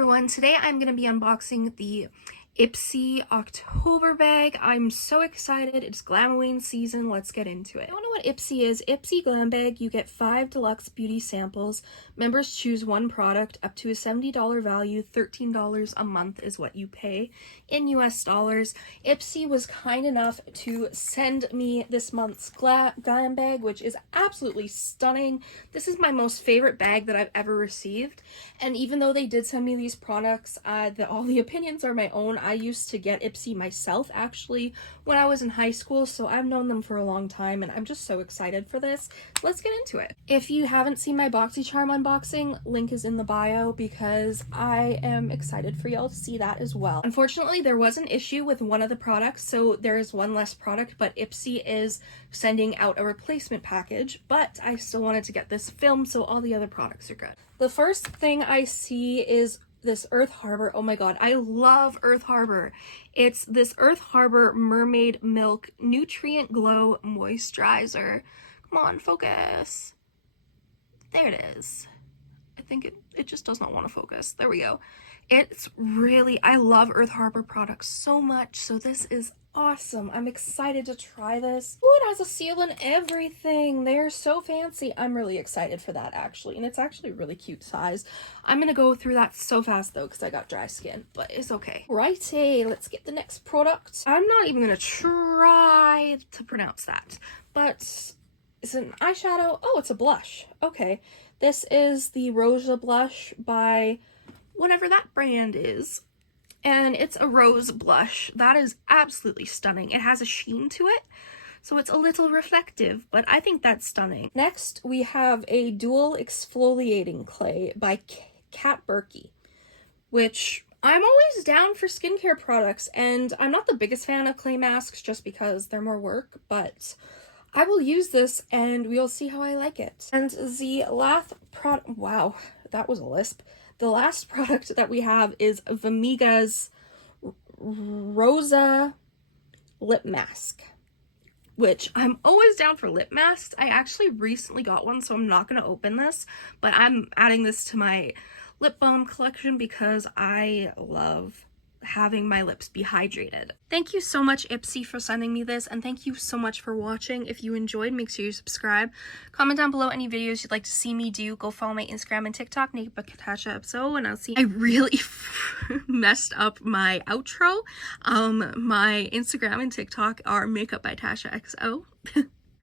everyone, today I'm going to be unboxing the Ipsy October bag. I'm so excited. It's Glamween season. Let's get into it. I don't know what Ipsy is. Ipsy Glam Bag, you get 5 deluxe beauty samples. Members choose one product up to a $70 value. $13 a month is what you pay in US dollars. Ipsy was kind enough to send me this month's Glam Bag, which is absolutely stunning. This is my most favorite bag that I've ever received. And even though they did send me these products, all the opinions are my own. I used to get Ipsy myself actually when I was in high school, so I've known them for a long time and I'm just so excited for this. Let's get into it. If you haven't seen my BoxyCharm unboxing, link is in the bio because I am excited for y'all to see that as well. Unfortunately, there was an issue with one of the products, so there is one less product, but Ipsy is sending out a replacement package, but I still wanted to get this film so all the other products are good. The first thing I see is this Earth Harbor. Oh my god, I love Earth Harbor. It's this Earth Harbor Mermaid Milk Nutrient Glow Moisturizer. Come on, focus. There it is. I think it just does not want to focus. There we go. It's really, I love Earth Harbor products so much, so this is awesome. I'm excited to try this. Ooh, it has a seal and everything. They're so fancy. I'm really excited for that actually, and it's actually a really cute size. I'm gonna go through that so fast though because I got dry skin, but it's okay. Righty, let's get the next product. I'm not even gonna try to pronounce that, but it's an eyeshadow. Oh, it's a blush. Okay, this is the Rosa Blush by whatever that brand is, and it's a rose blush. That is absolutely stunning. It has a sheen to it, so it's a little reflective, but I think that's stunning. Next, we have a dual exfoliating clay by Kat Berkey, which I'm always down for skincare products, and I'm not the biggest fan of clay masks just because they're more work, but I will use this and we'll see how I like it. And the last product, wow, that was a lisp. The last product that we have is Vamiga's Rosa Lip Mask, which I'm always down for lip masks. I actually recently got one, so I'm not going to open this, but I'm adding this to my lip balm collection because I love having my lips be hydrated. Thank you so much, Ipsy, for sending me this, and thank you so much for watching. If you enjoyed, make sure you subscribe. Comment down below any videos you'd like to see me do. Go follow my Instagram and TikTok, Naked by Katasha Ipso, and I'll see you. I really messed up my outro. My Instagram and TikTok are Makeup by Tasha XO.